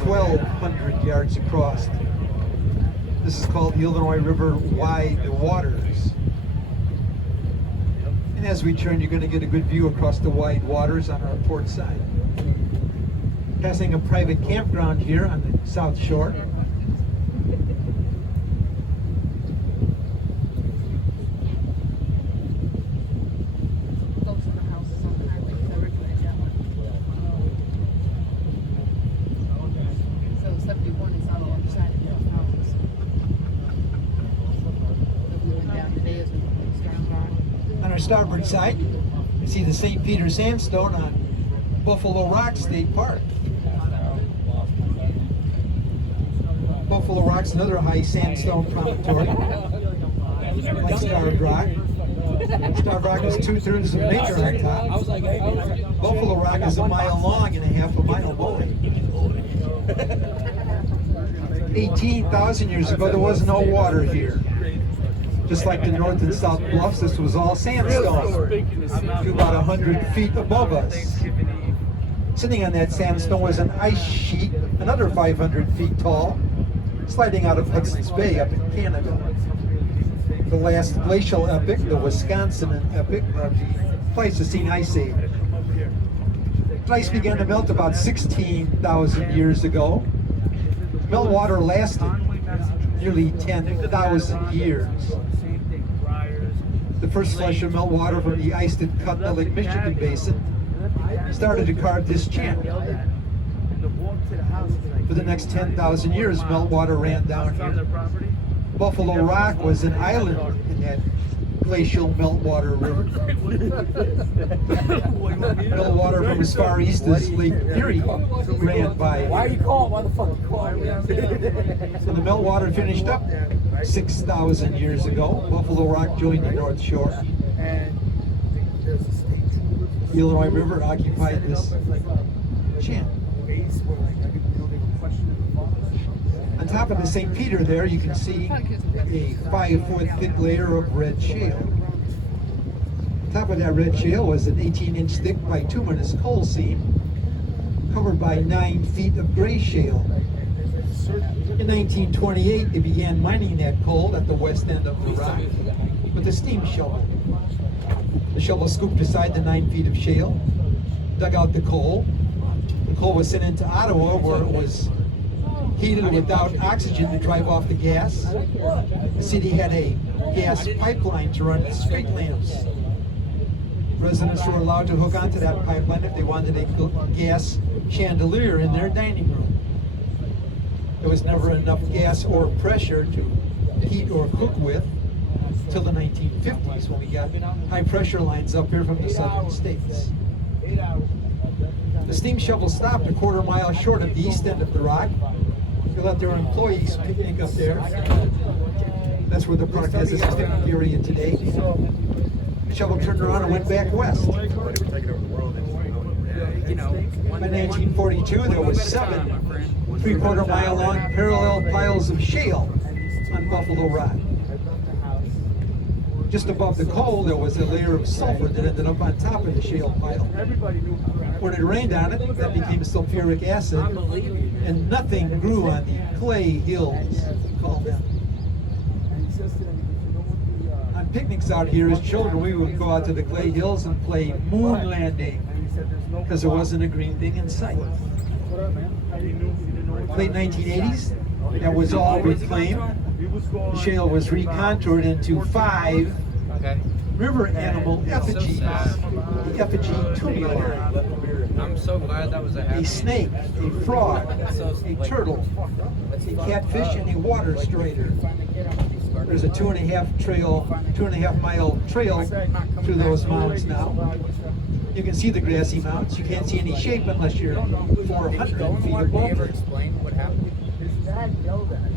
1,200 yards across. This is called the Illinois River Wide Waters. And as we turn, you're going to get a good view across the wide waters on our port side. Passing a private campground here on the south shore. On our starboard side, you see the St. Peter sandstone on Buffalo Rock State Park. Buffalo Rock's another high sandstone promontory, like Starved Rock. Starved Rock is 2/3 of nature on top. Buffalo Rock is a mile long and a half a mile wide. 18,000 years ago, there was no water here. Just like the north and south bluffs, this was all sandstone, to about 100 feet above us. Sitting on that sandstone was an ice sheet, another 500 feet tall, sliding out of Hudson's Bay up in Canada. The last glacial epoch, the Wisconsin epoch, of the Pleistocene Ice Age. The ice began to melt about 16,000 years ago. Meltwater lasted nearly 10,000 years. The first flush of meltwater from the ice that cut the Lake Michigan basin started to carve this channel. For the next 10,000 years, meltwater ran down here. Buffalo Rock was an island in that glacial meltwater river. Meltwater from as far east as Lake Erie ran by. Why are you calling? Why the fuck you calling? When the meltwater finished up 6,000 years ago, Buffalo Rock joined the North Shore. The Illinois River occupied this channel. On top of the St. Peter there, you can see a 5-foot thick layer of red shale. On top of that red shale was an 18-inch thick bituminous coal seam covered by 9 feet of gray shale. In 1928, they began mining that coal at the west end of the rock with a steam shovel. The shovel scooped aside the 9 feet of shale, dug out the coal. The coal was sent into Ottawa, where it was heated without oxygen to drive off the gas. The city had a gas pipeline to run street lamps. Residents were allowed to hook onto that pipeline if they wanted a gas chandelier in their dining room. There was never enough gas or pressure to heat or cook with till the 1950s, when we got high pressure lines up here from the southern states. The steam shovel stopped a quarter mile short of the east end of the rock. They let their employees picnic up there. That's where the park has its picnic area today. The shovel turned around and went back west. By 1942, there was 7 3/4 mile long parallel piles of shale on Buffalo Rock. Just above the coal, there was a layer of sulfur that ended up on top of the shale pile. When it rained on it, that became sulfuric acid, and nothing grew on the clay hills, we call them. On picnics out here as children, we would go out to the clay hills and play moon landing, because there wasn't a green thing in sight. Late 1980s, that was all reclaimed. The shale was recontoured into 5 river animal effigies. The effigy tumuli. I'm so glad that was A snake, a frog, a turtle, a catfish, and a water strider. There's a 2.5 mile trail through those mounds now. You can see the grassy mounds. You can't see any shape unless you're 400 feet above ever it. explain what happened? His dad yelled at him.